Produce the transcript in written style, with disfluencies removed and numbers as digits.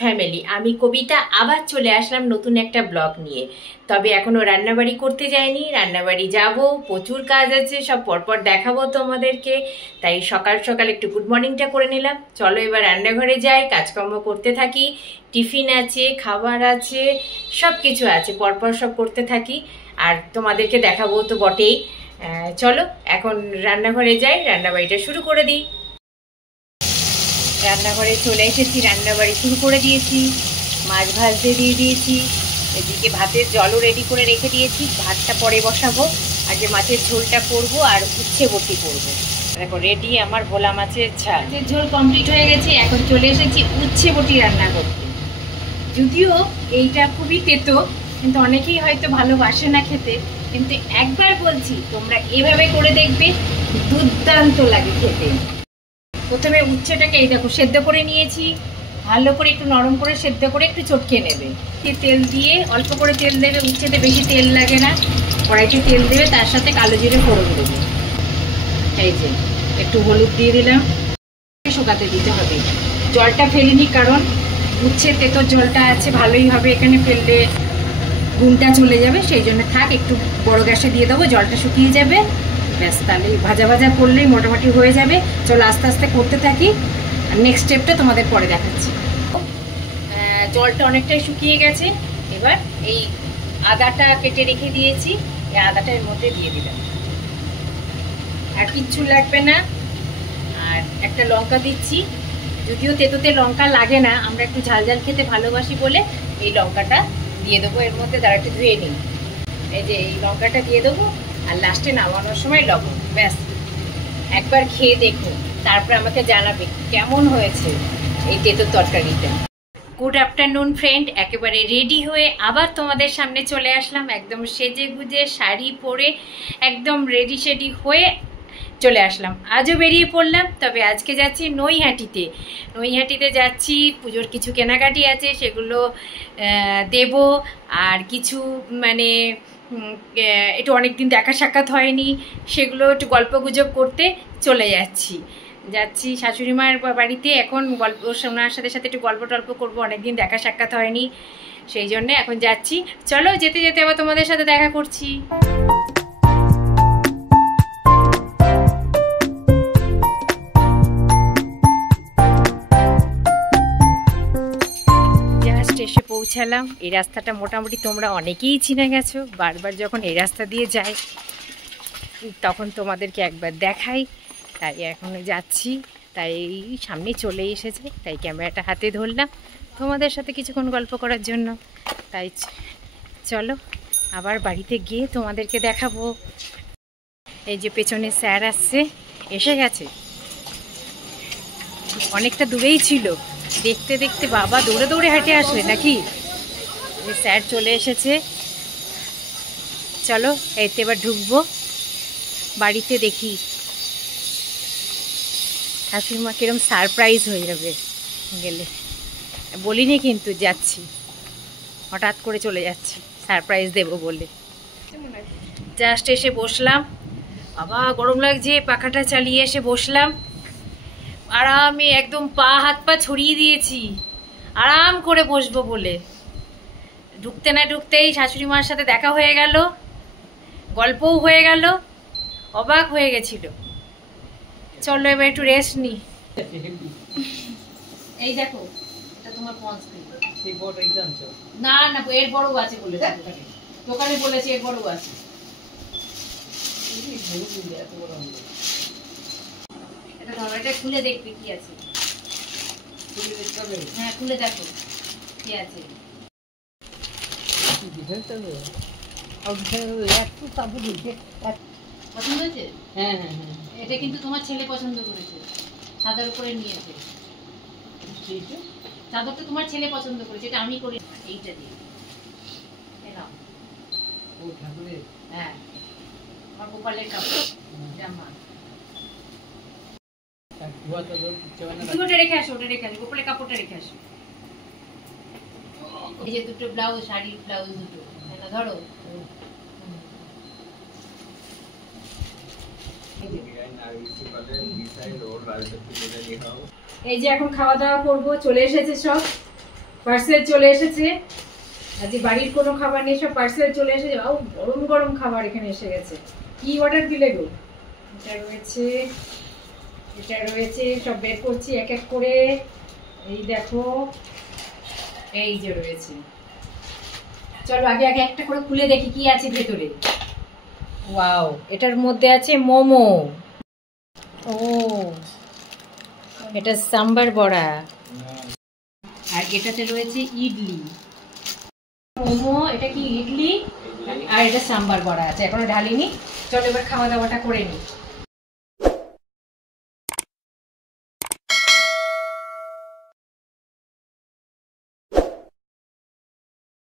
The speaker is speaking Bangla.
ফ্যামিলি, আমি কবিতা আবার চলে আসলাম নতুন একটা ব্লগ নিয়ে। তবে এখনো রান্নাবাড়ি করতে যাইনি, রান্নাবাড়ি যাব, প্রচুর কাজ আছে, সব পরপর দেখাবো তোমাদেরকে। তাই সকাল সকাল একটু গুড মর্নিংটা করে নিলাম। চলো এবার রান্নাঘরে যাই, কাজকর্ম করতে থাকি। টিফিন আছে, খাবার আছে, সব কিছু আছে, পরপর সব করতে থাকি আর তোমাদেরকে দেখাবো তো বটেই। চলো এখন রান্নাঘরে যাই, রান্নাবাড়িটা শুরু করে দিই। রান্নাঘরে চলে এসেছি, রান্নাবাড়ি শুরু করে দিয়েছি। মাছ ভাজতে দিয়ে দিয়েছি, এদিকে ভাতের জলও রেডি করে রেখে দিয়েছি। ভাতটা পরে বসাবো, আজকে মাছের ঝোলটা করব আর উচ্ছে বটি করবো। দেখো রেডি আমার ভোলা মাছের ঝাল। মাছের ঝোল কমপ্লিট হয়ে গেছে, এখন চলে এসেছি উচ্ছে বটি রান্না করতে। যদিও এইটা খুবই তেতো, কিন্তু অনেকেই হয়তো ভালোবাসে না খেতে, কিন্তু একবার বলছি তোমরা এভাবে করে দেখবে, দুর্দান্ত লাগে খেতে। প্রথমে উচ্ছেটাকে এই দেখো সেদ্ধ করে নিয়েছি, ভালো করে একটু নরম করে সেদ্ধ করে একটু চটকে নেবে। তেল দিয়ে অল্প করে তেল দেবে, উচ্ছেতে বেশি তেল লাগে না। কড়াইতে তেল দেবে, তার সাথে কালো জিরে ফোড়ন দেবে। এই যে একটু হলুদ দিয়ে দিলাম, শুকাতে দিতে হবে। জলটা ফেলিনি, কারণ উচ্ছে তেতো জলটা আছে, ভালোই হবে, এখানে ফেললে গুণটা চলে যাবে, সেই জন্য থাক, একটু বড় গ্যাসে দিয়ে দেবো, জলটা শুকিয়ে যাবে, ব্যাস তাহলে ভাজা ভাজা করলেই মোটামুটি হয়ে যাবে। চলো আস্তে আস্তে করতে থাকি, আর নেক্সট স্টেপটা তোমাদের পরে দেখাচ্ছি। জলটা অনেকটাই শুকিয়ে গেছে, এবার এই আদাটা কেটে রেখে দিয়েছি, এই আদাটা এর মধ্যে দিয়ে দিলাম, আর কিচ্ছু লাগবে না। আর একটা লঙ্কা দিচ্ছি, যদিও তেতোতে লঙ্কা লাগে না, আমরা একটু ঝাল ঝাল খেতে ভালোবাসি বলে এই লঙ্কাটা দিয়ে দেবো এর মধ্যে। দাঁড়া একটু ধুয়ে নিই, এই যে এই লঙ্কাটা দিয়ে দেবো, আর লাস্টে নামানোর সময় লবণ। ব্যাস একবার খেয়ে দেখো, তারপরে আমাকে জানাবে কেমন হয়েছে এই তেঁতুর তরকারিটা। গুড আফটারনুন ফ্রেন্ড, একেবারে রেডি হয়ে আবার তোমাদের সামনে চলে আসলাম, একদম সেজে গুজে শাড়ি পরে একদম রেডি শেডি হয়ে চলে আসলাম। আজও বেরিয়ে পড়লাম, তবে আজকে যাচ্ছি নৈহাটিতে। নৈহাটিতে যাচ্ছি, পুজোর কিছু কেনাকাটি আছে, সেগুলো দেব। আর কিছু মানে একটু অনেকদিন দেখা সাক্ষাৎ হয়নি, সেগুলো একটু গল্প গুজব করতে চলে যাচ্ছি শাশুড়ি মায়ের বাড়িতে। এখন গল্প শোনার সাথে সাথে একটু গল্প টল্প করবো, অনেকদিন দেখা সাক্ষাৎ হয়নি, সেই জন্যে এখন যাচ্ছি। চলো যেতে যেতে আবার তোমাদের সাথে দেখা করছি। এসে পৌঁছালাম। এই রাস্তাটা মোটামুটি তোমরা অনেকেই চিনে গেছো, বারবার যখন এই রাস্তা দিয়ে যাই তখন তোমাদেরকে একবার দেখাই, তাই এখন যাচ্ছি। তাই সামনে চলে এসেছে, তাই ক্যামেরাটা হাতে ধরলাম তোমাদের সাথে কিছুক্ষণ গল্প করার জন্য। তাই চলো আবার বাড়িতে গিয়ে তোমাদেরকে দেখাবো। এই যে পেছনে স্যার আসছে, এসে গেছে, অনেকটা দূরেই ছিল, দেখতে দেখতে বাবা দৌড়ে দৌড়ে হেঁটে আসলে নাকি। স্যার চলে এসেছে, চলো এতে এবার ঢুকবো বাড়িতে। দেখি শাশুড়ি মা কিরম সারপ্রাইজ হয়ে যাবে গেলে, বলিনি কিন্তু যাচ্ছি, হঠাৎ করে চলে যাচ্ছি সারপ্রাইজ দেব বলে। জাস্ট এসে বসলাম, বাবা গরম লাগছে, পাখাটা চালিয়ে এসে বসলাম আরামে, একদম পা হাত পা ছড়িয়ে দিয়েছি আরাম করে বসবো বলে। ঢুকতে না ঢুকতেই শাশুড়ি মার সাথে দেখা হয়ে গেল, গল্পও হয়ে গেল, অবাক হয়ে গেছিল। চলো এবার একটু রেস্ট নি। এই দেখো এটা তোমার পঞ্চ না না, এর বড় আছে বলে দোকানে বলেছে, এর বড় আছে। এটা খুলে দেখবি কি আছে, হ্যাঁ খুলে দেখো কি আছে। পছন্দ হয়েছে? হ্যাঁ হ্যাঁ হ্যাঁ, এটা কিন্তু তোমার ছেলে পছন্দ করেছে, সাদার উপরে নিয়েছে। চাদরটা তোমার ছেলে পছন্দ করেছে, এটা আমি করি। এইটা দিয়ে হ্যাঁ, আমার গোপালের কাপড় জামা। ওটা রেখে আসো, ওটা রেখে আসো, গোপালের কাপড়টা রেখে আসো। এই যে দুটো ব্লাউজ, শাড়ির ব্লাউজ দুটো, ধরো। এই যে এখন খাওয়া দাওয়া করবো, চলে এসেছে সব। পার্সেল চলে এসেছে। আজ বাড়ির কোনো খাবার নেই, সব পার্সেল চলে এসেছে। গরম গরম খাবার এখানে এসে গেছে। কি অর্ডার দিলে গো? এটা রয়েছে, এটা রয়েছে, সব বের করছি এক এক করে। এই দেখো, এই যে রয়েছে। চলো আগে আগে একটা করে খুলে দেখি কি আছে ভেতরে। ওয়াও, এটার মধ্যে আছে মোমো। ও, এটা সাম্বার বড়া। আর এটাতে রয়েছে ইডলি। মোমো, এটা কি ইডলি, আর এটা সাম্বার বড়া আছে, এখনো ঢালিনি। চলো এবার খাওয়া দাওয়াটা করে নিই।